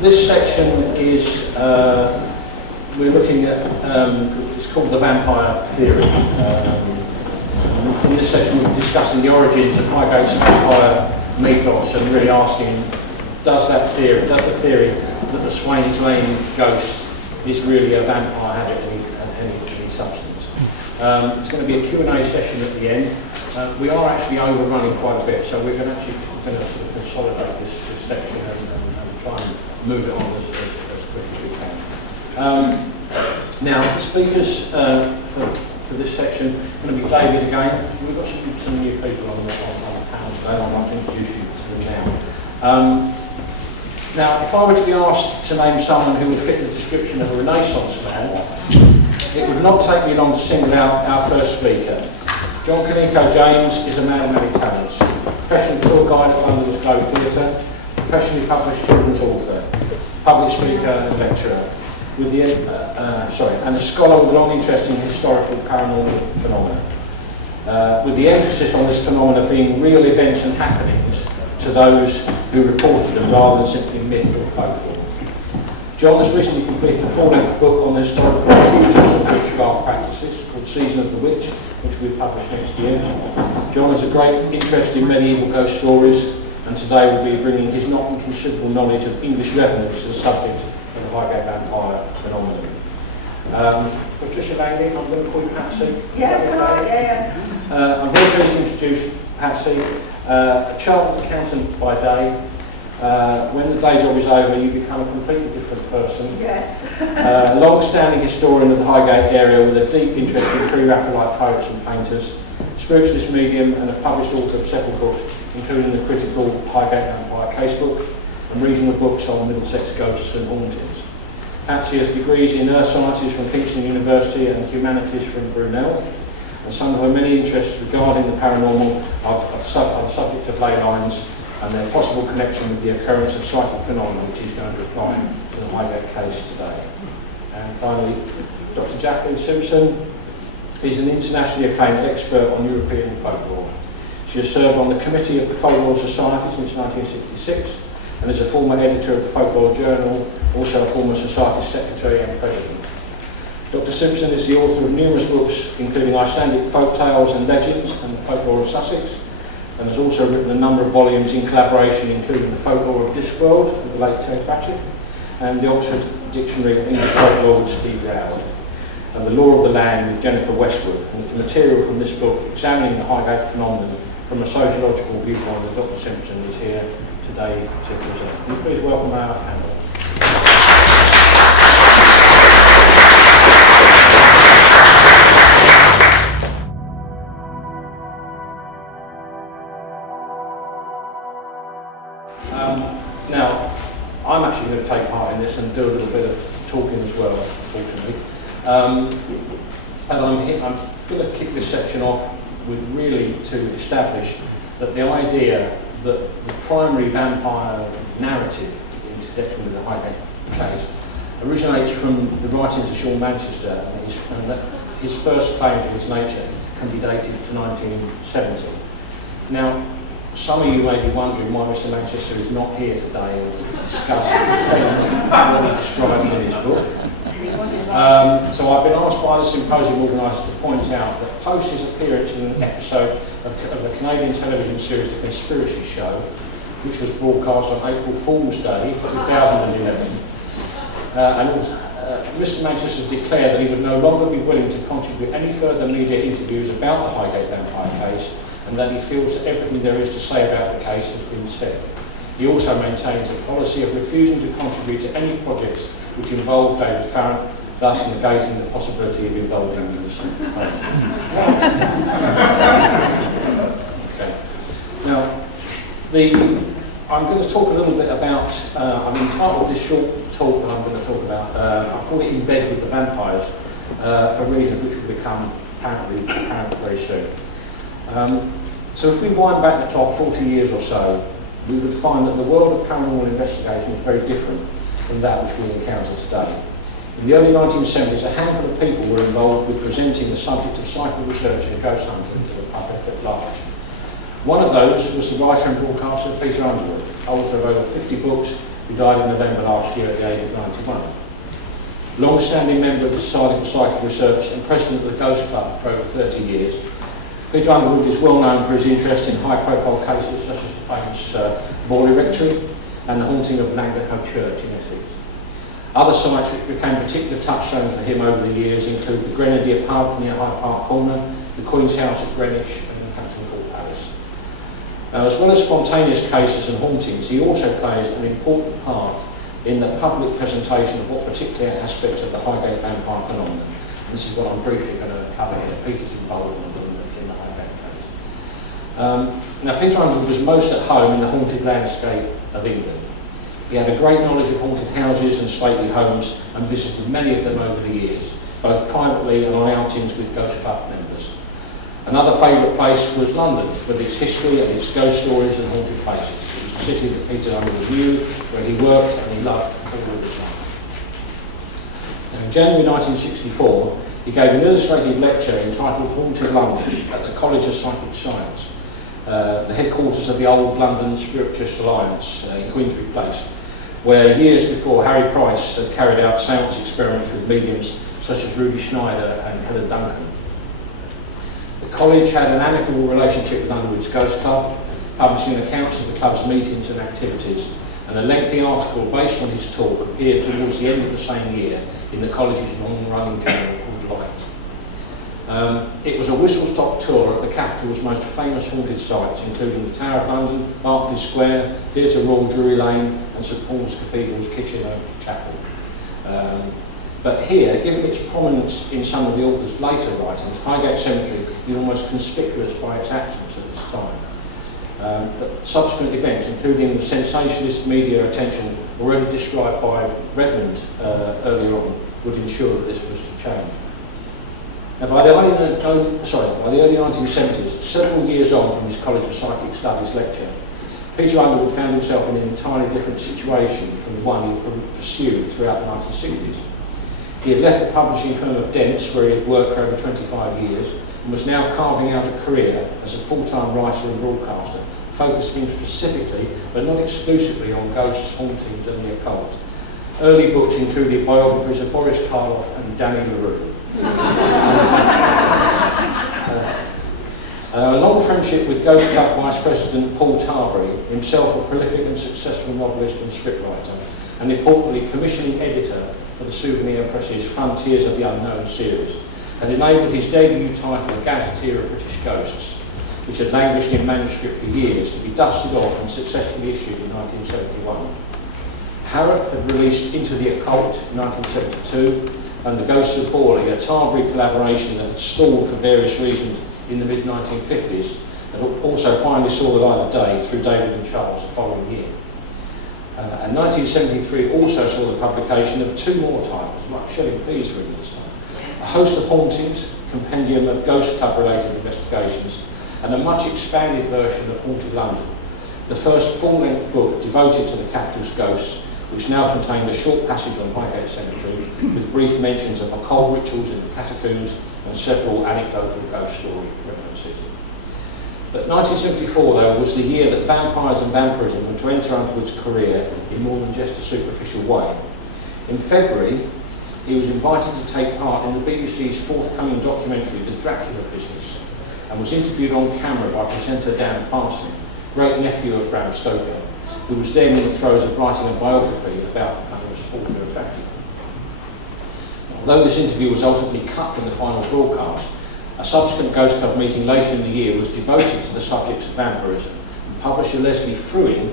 This section is, we're looking at, it's called the vampire theory. In this section we're discussing the origins of Highgate's vampire mythos and really asking, does the theory that the Swains Lane ghost is really a vampire have any substance? It's going to be a Q&A session at the end. We are actually overrunning quite a bit, so we're going to sort of consolidate this section and try and move it on as quick as we can. Now, the speakers for this section are going to be David again. We've got some new people on the panel today. I'd like to introduce you to them now. Now, if I were to be asked to name someone who would fit the description of a Renaissance man, it would not take me long to single out our first speaker. John Kaneko James is a man of many talents. Professional tour guide at London's Globe Theatre, professionally published children's author, public speaker and lecturer, and a scholar with a long interest in historical paranormal phenomena, with the emphasis on this phenomena being real events and happenings to those who reported them rather than simply myth or folklore. John has recently completed a full-length book on the historical accusers of witchcraft practices called Season of the Witch, which will be published next year. John has a great interest in medieval ghost stories, and today will be bringing his not inconsiderable knowledge of English Revenants to the subject of the Highgate Vampire phenomenon. Patricia Langley, I'm going to call you Patsy. Yes, okay? I'm very pleased to introduce Patsy, a chartered accountant by day. When the day job is over, you become a completely different person. Yes. A long-standing historian of the Highgate area with a deep interest in pre-Raphaelite poets and painters, spiritualist medium, and a published author of several books, including the critical Highgate Vampire Casebook and regional books on Middlesex ghosts and hauntings. Patsy has degrees in Earth Sciences from Kingston University and Humanities from Brunel, and some of her many interests regarding the paranormal are the subject of ley lines and their possible connection with the occurrence of psychic phenomena, which is going to apply to the Highgate case today. And finally, Dr. Jacqueline Simpson is an internationally acclaimed expert on European folklore. She has served on the committee of the Folklore Society since 1966 and is a former editor of the Folklore Journal, also a former Society Secretary and President. Dr. Simpson is the author of numerous books, including Icelandic Folk Tales and Legends and the Folklore of Sussex, and has also written a number of volumes in collaboration, including the Folklore of Discworld with the late Ted Pratchett, and the Oxford Dictionary of English Folklore with Steve Rowd, and the Law of the Land with Jennifer Westwood. And it's material from this book examining the Highgate phenomenon from a sociological viewpoint that Dr. Simpson is here today to present. Can you please welcome our panel? Now, I'm actually going to take part in this and do a little bit of talking as well, unfortunately. And I'm going to kick this section off with really to establish that the idea that the primary vampire narrative in connection with the Highgate case originates from the writings of Sean Manchester, and that his first claim to this nature can be dated to 1970. Now, some of you may be wondering why Mr. Manchester is not here today to discuss and defend what he described in his book. So I've been asked by the symposium organisers to point out that post his appearance in an episode of the Canadian television series The Conspiracy Show, which was broadcast on April Fool's Day 2011, Mr. Manchester declared that he would no longer be willing to contribute any further media interviews about the Highgate Vampire case, and that he feels that everything there is to say about the case has been said. He also maintains a policy of refusing to contribute to any projects which involve David Farrant, thus negating the possibility of involving him in this. Okay. Now, I'm going to talk a little bit about, I've entitled this short talk that I'm going to talk about, I've called it In Bed with the Vampires, for reasons which will become apparent very soon. So if we wind back the clock 40 years or so, we would find that the world of paranormal investigation is very different from that which we encounter today. In the early 1970s, a handful of people were involved with presenting the subject of psychic research and ghost hunting to the public at large. One of those was the writer and broadcaster Peter Underwood, author of over 50 books, who died in November last year at the age of 91. Long-standing member of the Society for Psychic Research and president of the Ghost Club for over 30 years, Peter Underwood is well known for his interest in high-profile cases such as the famous Morley Rectory and the haunting of Langdon Church in Essex. Other sites which became particular touchstones for him over the years include the Grenadier Pub near Hyde Park Corner, the Queen's House at Greenwich and the Hampton Court Palace. As well as spontaneous cases and hauntings, he also plays an important part in the public presentation of what particular aspects of the Highgate vampire phenomenon. And this is what I'm briefly going to cover here. Peter's involvement in the Highgate case. Now, Peter Underwood was most at home in the haunted landscape of England. He had a great knowledge of haunted houses and stately homes and visited many of them over the years, both privately and on outings with Ghost Club members. Another favourite place was London, with its history and its ghost stories and haunted places. It was a city that Peter Underwood knew, where he worked and he loved all of his life. Now, in January 1964, he gave an illustrated lecture entitled Haunted London at the College of Psychic Science, the headquarters of the old London Spiritualist Alliance in Queensbury Place, where years before Harry Price had carried out seance experiments with mediums such as Rudy Schneider and Helen Duncan. The college had an amicable relationship with Underwood's Ghost Club, publishing accounts of the club's meetings and activities, and a lengthy article based on his talk appeared towards the end of the same year in the college's long-running journal called Light. It was a whistle-stop tour of the capital's most famous haunted sites, including the Tower of London, Berkeley Square, Theatre Royal Drury Lane and St Paul's Cathedral's Kitchener Chapel. But here, given its prominence in some of the author's later writings, Highgate Cemetery is almost conspicuous by its absence at this time. But subsequent events, including the sensationalist media attention already described by Revenants earlier on, would ensure that this was to change. Now, by the early 1970s, several years on from his College of Psychic Studies lecture, Peter Underwood found himself in an entirely different situation from the one he pursued throughout the 1960s. He had left the publishing firm of Dents, where he had worked for over 25 years, and was now carving out a career as a full-time writer and broadcaster, focusing specifically, but not exclusively, on ghosts, hauntings and the occult. Early books included biographies of Boris Karloff and Danny LaRue. A long friendship with Ghost Club Vice President Paul Tarbury, himself a prolific and successful novelist and scriptwriter, and importantly commissioning editor for the Souvenir Press's Frontiers of the Unknown series, had enabled his debut title, A Gazetteer of British Ghosts, which had languished in manuscript for years, to be dusted off and successfully issued in 1971. Harrop had released Into the Occult in 1972, and The Ghosts of Borley, a Tarbury collaboration that had stalled for various reasons in the mid-1950s, and also finally saw the light of day through David and Charles the following year. And 1973 also saw the publication of two more titles, like Shelley Pease for him this time. A Host of Hauntings, compendium of Ghost Club-related investigations, and a much expanded version of Haunted London, the first full-length book devoted to the capital's ghosts, which now contained a short passage on Highgate Cemetery with brief mentions of occult rituals in the catacombs and several anecdotal ghost story references. But 1974, though, was the year that vampires and vampirism were to enter Underwood's career in more than just a superficial way. In February, he was invited to take part in the BBC's forthcoming documentary, The Dracula Business, and was interviewed on camera by presenter Dan Farson, great nephew of Bram Stoker, who was then in the throes of writing a biography about the famous author of Dracula. Although this interview was ultimately cut from the final broadcast, a subsequent Ghost Club meeting later in the year was devoted to the subjects of vampirism, and publisher Leslie Fruin,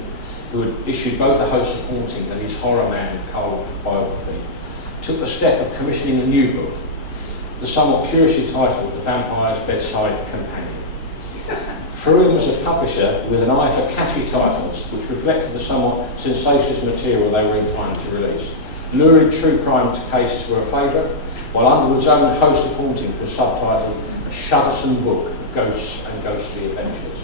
who had issued both A Host of Hauntings and his Horror Man Karloff biography, took the step of commissioning a new book, the somewhat curiously titled The Vampire's Bedside Companion. Fruin was a publisher with an eye for catchy titles which reflected the somewhat sensationalist material they were inclined to release. Lurid true crime cases were a favourite, while Underwood's own Host of Hauntings was subtitled A Shuddersome Book of Ghosts and Ghostly Adventures.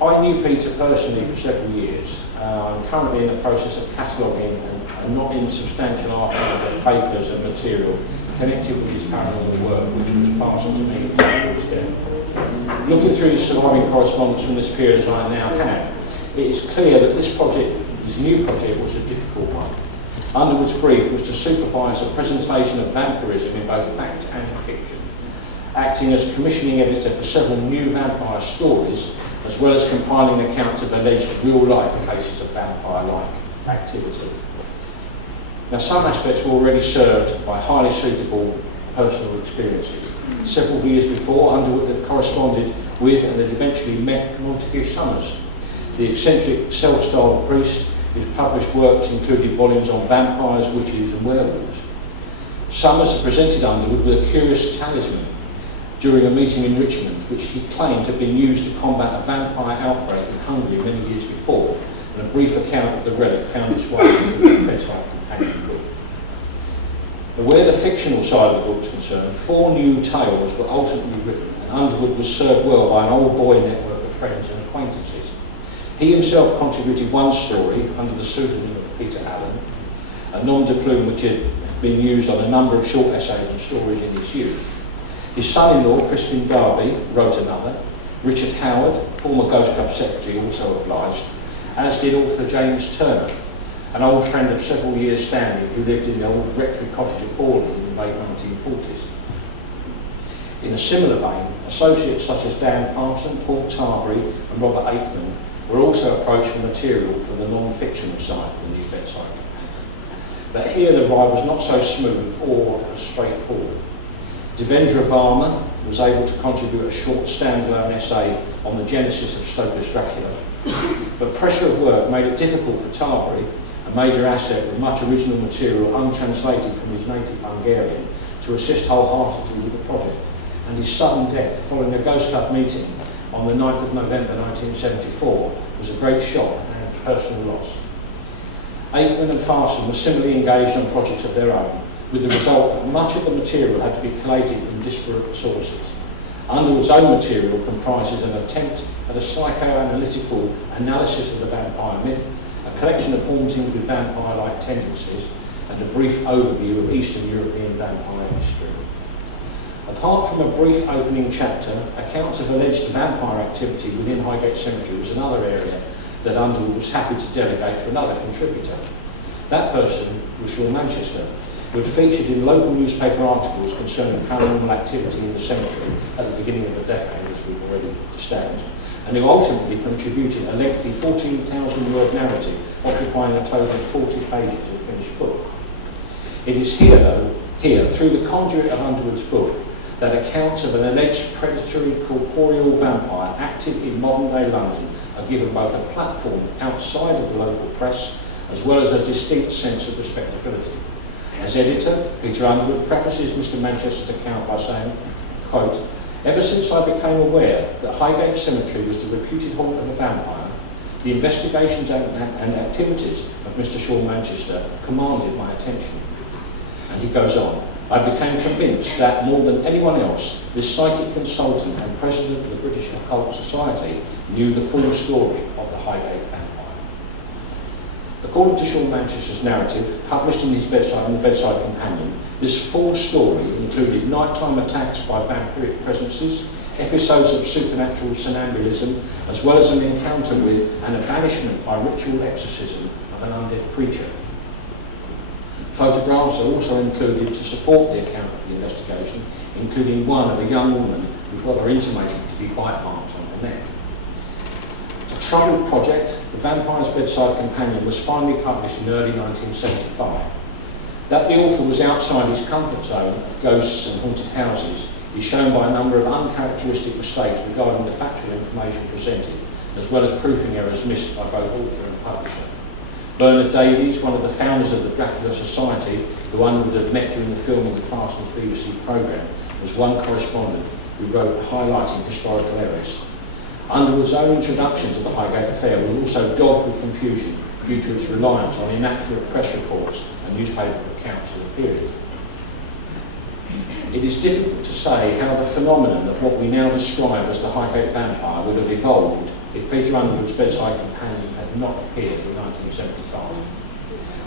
I knew Peter personally for several years. I'm currently in the process of cataloguing a not insubstantial archive of papers and material connected with his paranormal work, which was passed on to me before his death. Looking through the surviving correspondence from this period as I now have, it is clear that this project is his new project was a difficult one. Underwood's brief was to supervise the presentation of vampirism in both fact and fiction, acting as commissioning editor for several new vampire stories, as well as compiling accounts of alleged real-life cases of vampire-like activity. Now, some aspects were already served by highly suitable personal experiences. Several years before, Underwood had corresponded with and had eventually met Montague Summers, the eccentric self-styled priest whose published works included volumes on vampires, witches and werewolves. Summers had presented Underwood with a curious talisman during a meeting in Richmond, which he claimed had been used to combat a vampire outbreak in Hungary many years before, and a brief account of the relic found its way into the bedside companion book. Now, where the fictional side of the book was concerned, 4 new tales were ultimately written, and Underwood was served well by an old boy network of friends and acquaintances. He himself contributed one story under the pseudonym of Peter Allen, a nom de plume which had been used on a number of short essays and stories in his youth. His son-in-law, Crispin Darby, wrote another. Richard Howard, former Ghost Club secretary, also obliged, as did author James Turner, an old friend of several years' standing who lived in the old rectory cottage at Borley in the late 1940s. In a similar vein, associates such as Dan Farson, Paul Tarbury and Robert Aikman were also approached for material for the non-fictional side of the new bedside companion. But here the ride was not so smooth or as straightforward. Devendra Varma was able to contribute a short standalone essay on the genesis of Stoker's Dracula, but pressure of work made it difficult for Tarbury, a major asset with much original material untranslated from his native Hungarian, to assist wholeheartedly with the project, and his sudden death following a Ghost Club meeting on the 9th of November 1974 was a great shock and personal loss. Aikman and Farson were similarly engaged on projects of their own, with the result that much of the material had to be collated from disparate sources. Underwood's own material comprises an attempt at a psychoanalytical analysis of the vampire myth, a collection of hauntings with vampire-like tendencies, and a brief overview of Eastern European vampire history. Apart from a brief opening chapter, accounts of alleged vampire activity within Highgate Cemetery was another area that Underwood was happy to delegate to another contributor. That person was Sean Manchester, who had featured in local newspaper articles concerning paranormal activity in the cemetery at the beginning of the decade, as we've already established, and who ultimately contributed a lengthy 14,000-word narrative occupying a total of 40 pages of the finished book. It is here, though, through the conduit of Underwood's book, that accounts of an alleged predatory corporeal vampire active in modern-day London are given both a platform outside of the local press, as well as a distinct sense of respectability. As editor, Peter Underwood prefaces Mr. Manchester's account by saying, quote, "Ever since I became aware that Highgate Cemetery was the reputed haunt of a vampire, the investigations and activities of Mr. Sean Manchester commanded my attention." And he goes on, "I became convinced that more than anyone else, this psychic consultant and president of the British Occult Society knew the full story of the Highgate vampire." According to Sean Manchester's narrative, published in the Bedside Companion, this full story included nighttime attacks by vampiric presences, episodes of supernatural somnambulism, as well as an encounter with and a banishment by ritual exorcism of an undead creature. Photographs are also included to support the account of the investigation, including one of a young woman with what are intimated to be bite marks on her neck. A troubled project, The Vampire's Bedside Companion was finally published in early 1975. That the author was outside his comfort zone of ghosts and haunted houses is shown by a number of uncharacteristic mistakes regarding the factual information presented, as well as proofing errors missed by both author and publisher. Bernard Davies, one of the founders of the Dracula Society, who Underwood had met during the filming of Farson's BBC programme, was one correspondent who wrote highlighting historical errors. Underwood's own introduction to the Highgate affair was also dogged with confusion due to its reliance on inaccurate press reports and newspaper accounts of the period. It is difficult to say how the phenomenon of what we now describe as the Highgate vampire would have evolved if Peter Underwood's Bedside Companion had not appeared in 1975.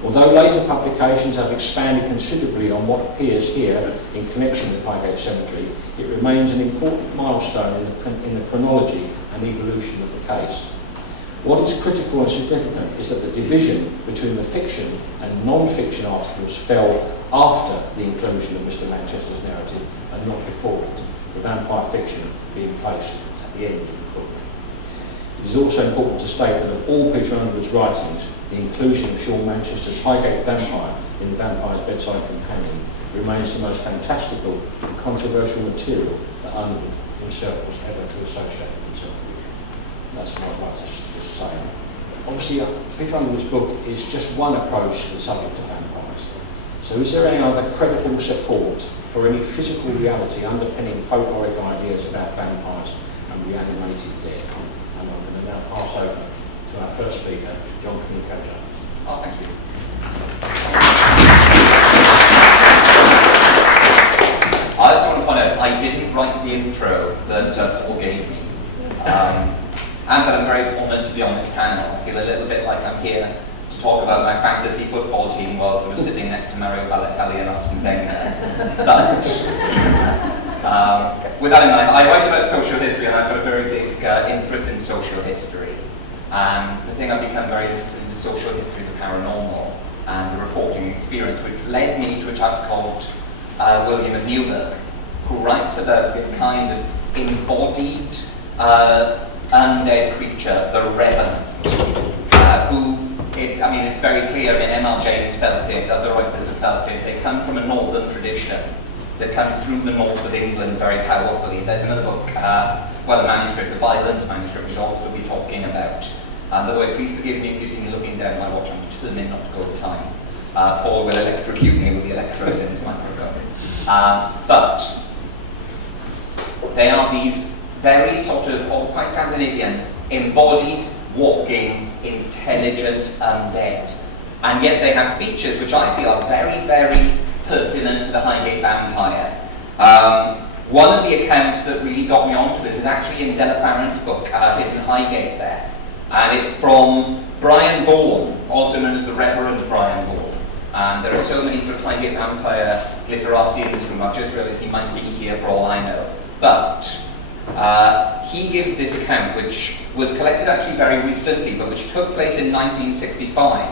Although later publications have expanded considerably on what appears here in connection with Highgate Cemetery, it remains an important milestone in the chronology and evolution of the case. What is critical and significant is that the division between the fiction and non-fiction articles fell after the inclusion of Mr. Manchester's narrative and not before it, the vampire fiction being placed at the end of the book. It is also important to state that of all Peter Underwood's writings, the inclusion of Sean Manchester's Highgate Vampire in Vampire's Bedside Companion remains the most fantastical and controversial material that Underwood himself was ever to associate himself with. That's what I'd like to just say. Obviously, Peter Underwood's book is just one approach to the subject of vampires. So is there any other credible support for any physical reality underpinning folkloric ideas about vampires and reanimated dead? And I'm going to now pass over to our first speaker, John Communicator. Oh, thank you. I just want to point out, I didn't write the intro that Paul gave me. And that I'm very honoured to be on this panel. I feel a little bit like I'm here to talk about my fantasy football team while sort of sitting next to Mario Balotelli and Arsene Wenger. But with that in mind, I write about social history, and I've got a very big interest in social history. And the thing I've become very interested in is social history of the paranormal and the reporting experience, which led me to a chap called William of Newburgh, who writes about this kind of embodied undead creature, the Revenant, I mean, it's very clear, M.R. James felt it, other writers have felt it. They come from a northern tradition that comes through the north of England very powerfully. There's another book, well, a manuscript, the Violence manuscript, which I'll also be talking about. By the way, please forgive me if you see me looking down my watch. I'm determined not to go over time. Paul will electrocute me with the electrodes in his microphone. But they are these very sort of, or quite Scandinavian, embodied, walking, intelligent undead. And yet they have features which I feel are very, very pertinent to the Highgate Vampire. One of the accounts that really got me onto this is actually in Della Farren's book, Hidden Highgate there. And it's from Brian Bourne, also known as the Reverend Brian Bourne. And there are so many sort of Highgate Vampire literati in this room, I've just realised he might be here for all I know. But he gives this account, which was collected actually very recently, but which took place in 1965.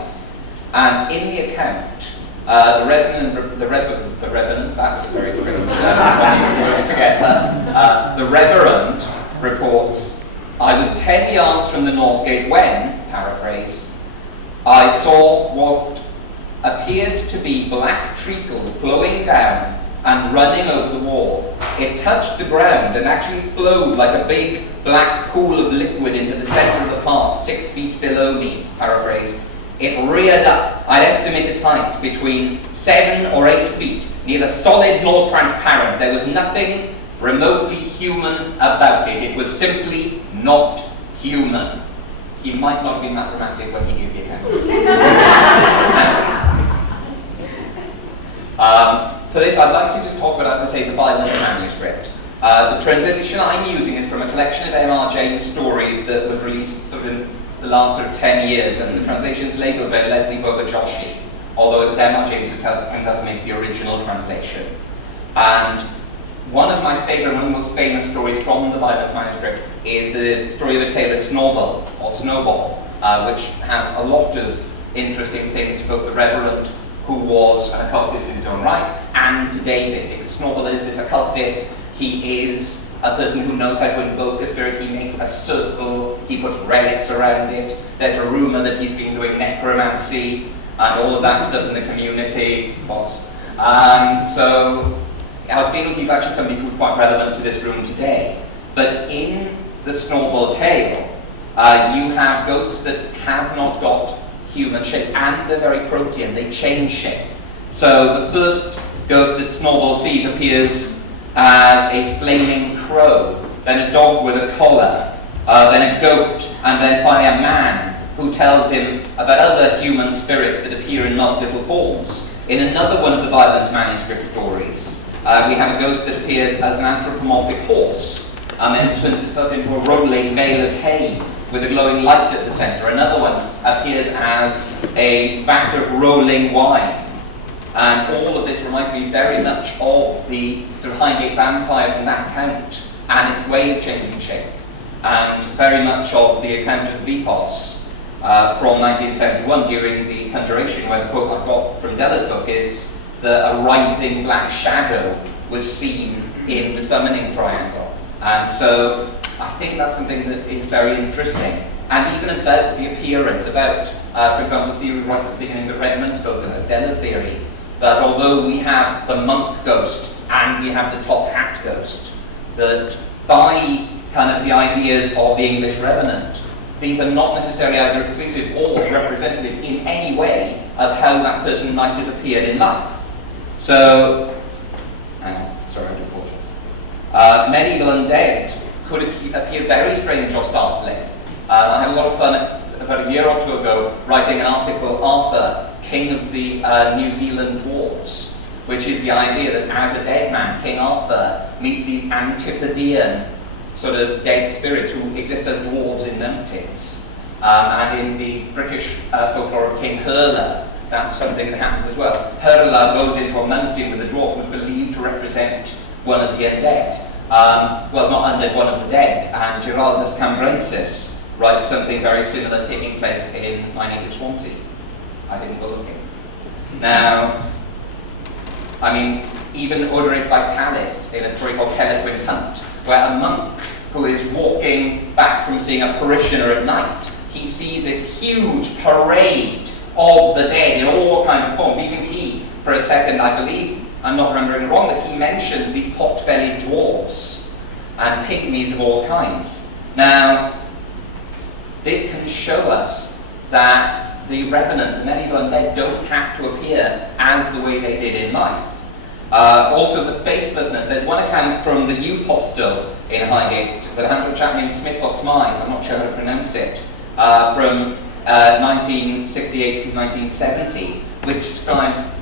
And in the account, the Revenant, that was a very strange word together. The Reverend reports, I was 10 yards from the North Gate when, paraphrase, I saw what appeared to be black treacle flowing down and running over the wall. It touched the ground and actually flowed like a big black pool of liquid into the center of the path, 6 feet below me, paraphrase. It reared up. I'd estimate its height between 7 or 8 feet, neither solid nor transparent. There was nothing remotely human about it. It was simply not human. He might not have been that dramatic when he gave the account. For this, I'd like to just talk about, as I say, the Violence manuscript. The translation I'm using is from a collection of M.R. James stories that was released sort of in the last sort of 10 years, and the translation is labelled by Leslie Bobajoshi, although it was M.R. James who makes the original translation. And one of my favourite, one of the most famous stories from the Violence manuscript is the story of a tailor Snowball, which has a lot of interesting things to both the Reverend, who was an occultist in his own right, and to David, because Snowball is this occultist. He is a person who knows how to invoke a spirit. He makes a circle, he puts relics around it. There's a rumour that he's been doing necromancy and all of that stuff in the community. So I feel he's actually somebody who's quite relevant to this room today. But in the Snowball tale, you have ghosts that have not got human shape, and they're very protean, they change shape. So the first ghost that Snowball sees appears as a flaming crow, then a dog with a collar, then a goat, and then finally a man who tells him about other human spirits that appear in multiple forms. In another one of the Violence manuscript stories, we have a ghost that appears as an anthropomorphic horse, and then turns itself into a rolling bale of hay with a glowing light at the centre. Another one appears as a vat of rolling wine. And all of this reminds me very much of the sort of Highgate Vampire from that account and its way of changing shape. and very much of the account of Vipos from 1971 during the conjuration, where the quote I've got from Della's book is that a writhing black shadow was seen in the summoning triangle. And so I think that's something that is very interesting. And even about the appearance, about, for example, the theory right at the beginning that Revenants spoke about, Della's theory, that although we have the monk ghost and we have the top hat ghost, that by kind of the ideas of the English Revenant, these are not necessarily either exclusive or representative in any way of how that person might have appeared in life. So, hang on, sorry, I'm cautious. Medieval undead could appear very strange or startling. I had a lot of fun about a year or two ago writing an article, Arthur, King of the New Zealand Dwarves, which is the idea that as a dead man, King Arthur meets these Antipodean sort of dead spirits who exist as dwarves in mountains. And in the British folklore of King Hurla, that's something that happens as well. Hurla goes into a mountain with a dwarf who's believed to represent one of the undead. Well, not undead, one of the dead. And Giraldus Cambrensis writes something very similar taking place in my native Swansea. I didn't go looking. Now, I mean, even Odoric Vitalis in a story called Heliquid's Hunt, where a monk who is walking back from seeing a parishioner at night, he sees this huge parade of the dead in all kinds of forms. Even he, for a second, I believe, I'm not remembering wrong, that he mentions these pot-bellied dwarves and pygmies of all kinds. Now, this can show us that the Revenant, the medieval undead, don't have to appear as the way they did in life. Also, the facelessness. There's one account from the youth hostel in Highgate that happened to a chap named Smith or Smythe, I'm not sure how to pronounce it, from 1968 to 1970, which describes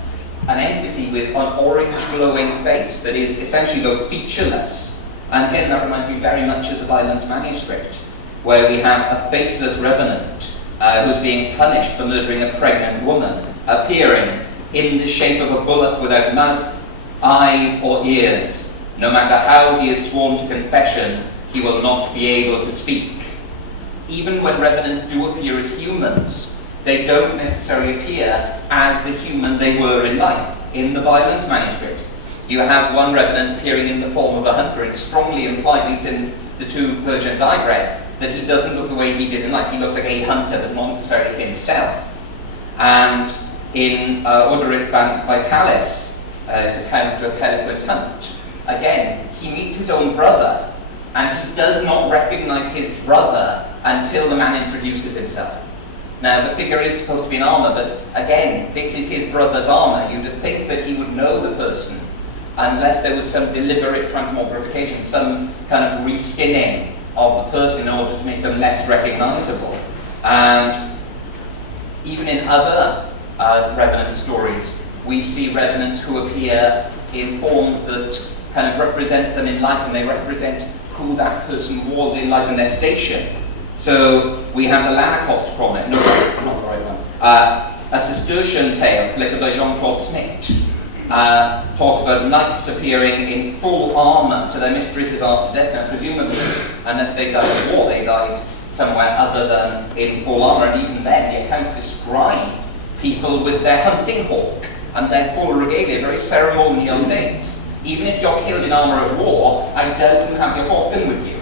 an entity with an orange glowing face that is essentially though featureless. And again, that reminds me very much of the Violence manuscript, where we have a faceless revenant who's being punished for murdering a pregnant woman, appearing in the shape of a bullock without mouth, eyes or ears. No matter how he is sworn to confession, he will not be able to speak. Even when revenants do appear as humans, they don't necessarily appear as the human they were in life. In the Violence manuscript, you have one revenant appearing in the form of a hunter. It's strongly implied, at least in the two versions I've read, that he doesn't look the way he did in life. He looks like a hunter, but not necessarily himself. And in Odoric Vitalis, his account of Heliquid's Hunt, again, he meets his own brother, and he does not recognize his brother until the man introduces himself. Now, the figure is supposed to be in armor, but again, this is his brother's armor. You'd think that he would know the person, unless there was some deliberate transmogrification, some kind of reskinning of the person in order to make them less recognizable. And even in other Revenant stories, we see Revenants who appear in forms that kind of represent them in life, and they represent who that person was in life and their station. So we have the Lanercost chronicle, no, not the right one, a Cistercian tale collected by Jean-Claude Smith, talks about knights appearing in full armour to their mistresses after death. Now, presumably, unless they died in war, they died somewhere other than in full armour, and even then, the accounts describe people with their hunting hawk and their full regalia, very ceremonial things. Even if you're killed in armour of war, I doubt you have your falcon with you.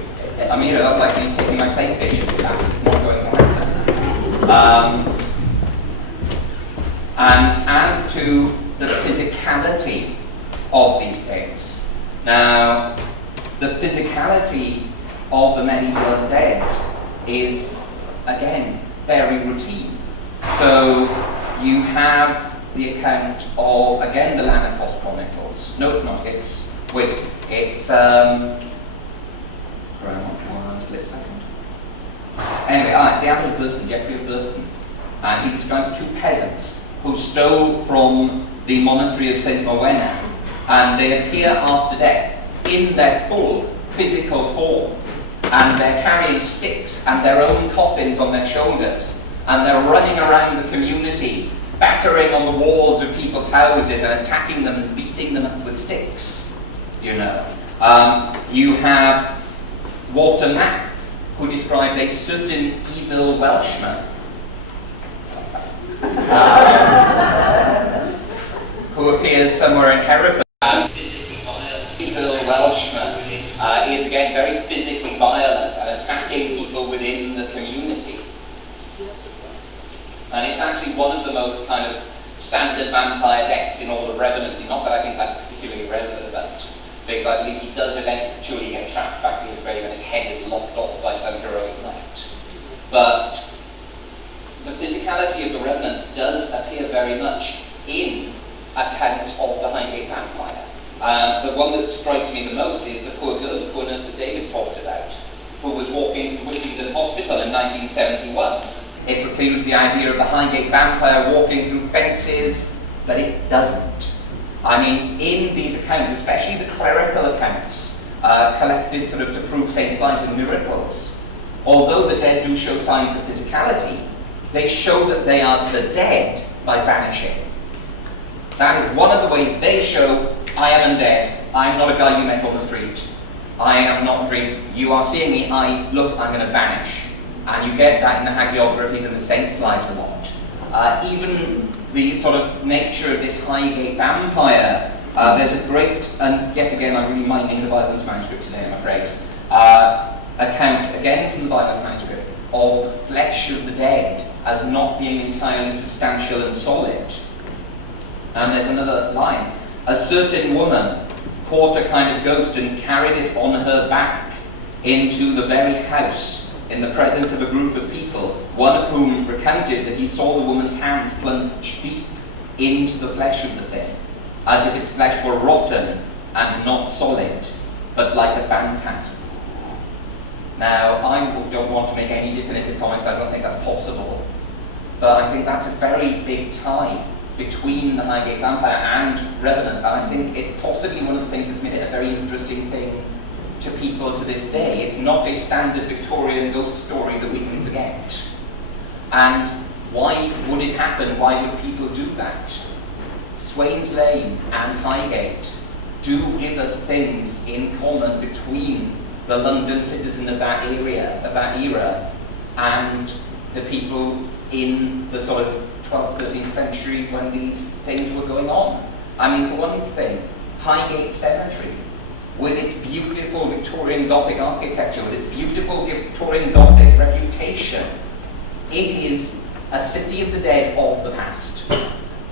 I mean, that's like me taking my PlayStation with that. It's not going to happen. And as to the physicality of these things, now, the physicality of the medieval undead is, again, very routine. So you have the account of, again, the Lanercost Chronicles. No, it's not. It's one split second. Anyway, it's the Abbot of Burton, Geoffrey of Burton, and he describes two peasants who stole from the monastery of St. Rowena, and they appear after death in their full physical form, and they're carrying sticks and their own coffins on their shoulders, and they're running around the community, battering on the walls of people's houses and attacking them and beating them up with sticks, you know. You have Walter Mapp, who describes a certain evil Welshman who appears somewhere in Hereford. Evil Welshman is again very physically violent and attacking people within the community. And it's actually one of the most kind of standard vampire decks in all of Revenants. Not that I think that's particularly relevant, because I believe he does eventually get trapped back in his grave and his head is locked off by some heroic knight. But the physicality of the Revenants does appear very much in accounts of the Highgate Vampire. The one that strikes me the most is the poor girl, the poor nurse that David talked about, who was walking to Wishington Hospital in 1971. It precludes the idea of the Highgate Vampire walking through fences, but it doesn't. I mean, in these accounts, especially the clerical accounts, collected sort of to prove saint lives and miracles, although the dead do show signs of physicality, they show that they are the dead by vanishing. That is one of the ways they show, I am undead, I'm not a guy you met on the street, I am not a dream, you are seeing me, I'm going to vanish. And you get that in the hagiographies and the saints' lives a lot. Even the sort of nature of this Highgate Vampire, there's a great, and yet again I'm really mining the Violence manuscript today, I'm afraid, account, again from the Violence manuscript, of the flesh of the dead as not being entirely substantial and solid. And there's another line. A certain woman caught a kind of ghost and carried it on her back into the very house in the presence of a group of people, one of whom recounted that he saw the woman's hands plunge deep into the flesh of the thing, as if its flesh were rotten and not solid, but like a phantasm. Now, I don't want to make any definitive comments, I don't think that's possible, but I think that's a very big tie between the Highgate Vampire and Revenants, and I think it's possibly one of the things that's made it a very interesting thing to people to this day. It's not a standard Victorian ghost story that we can forget. And why would it happen? Why would people do that? Swains Lane and Highgate do give us things in common between the London citizen of that area, of that era, and the people in the sort of 12th, 13th century when these things were going on. I mean, for one thing, Highgate Cemetery, with its beautiful Victorian Gothic architecture, with its beautiful Victorian Gothic reputation, it is a city of the dead of the past.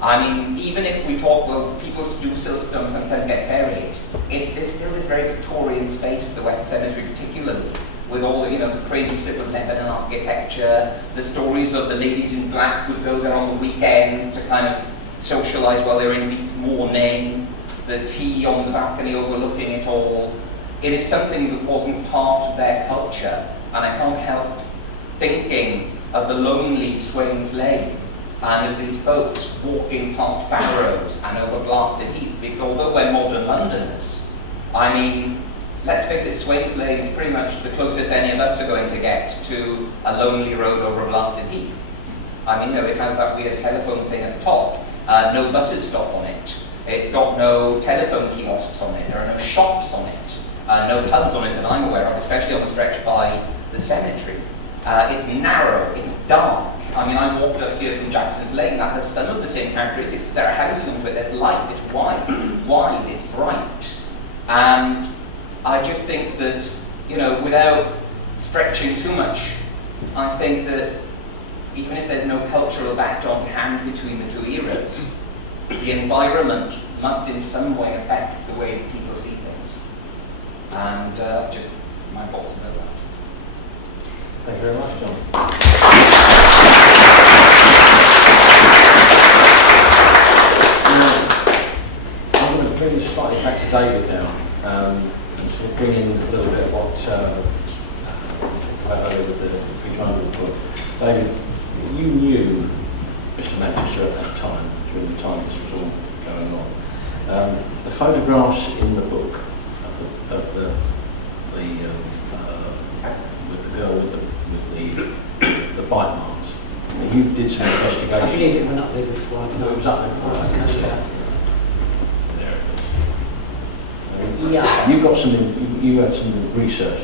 I mean, even if we talk, well, people do still sometimes get buried, there's still this very Victorian space, the West Cemetery particularly, with all the, the crazy sort of Lebanon architecture, the stories of the ladies in black who'd go there on the weekends to kind of socialise while they were in deep mourning, the tea on the balcony overlooking it all. It is something that wasn't part of their culture, and I can't help thinking of the lonely Swains Lane and of these folks walking past barrows and over blasted heaths, because although we're modern Londoners, I mean, let's face it, Swains Lane is pretty much the closest any of us are going to get to a lonely road over a blasted heath. I mean, it has that weird telephone thing at the top. No buses stop on it. It's got no telephone kiosks on it. There are no shops on it. No pubs on it that I'm aware of, especially on the stretch by the cemetery. It's narrow, it's dark. I mean, I walked up here from Jackson's Lane, that has some of the same characteristics. There are houses onto it, there's light, it's wide, it's bright. And I just think that, without stretching too much, I think that even if there's no cultural background hand between the two eras, the environment must in some way affect the way people see things. And just my thoughts about that. Thank you very much, John. I'm going to bring this slightly back to David now, and sort of bring in a little bit of what we talked about earlier with the pre-trial report. David, you knew Mr. Manchester at that time, during the time this was all going on. The photographs in the book of the with the girl with the bite marks. And you did some investigation. I believe it went up there before. No, it was up there before. I can see it. There it is. Yeah. You got some. You had some research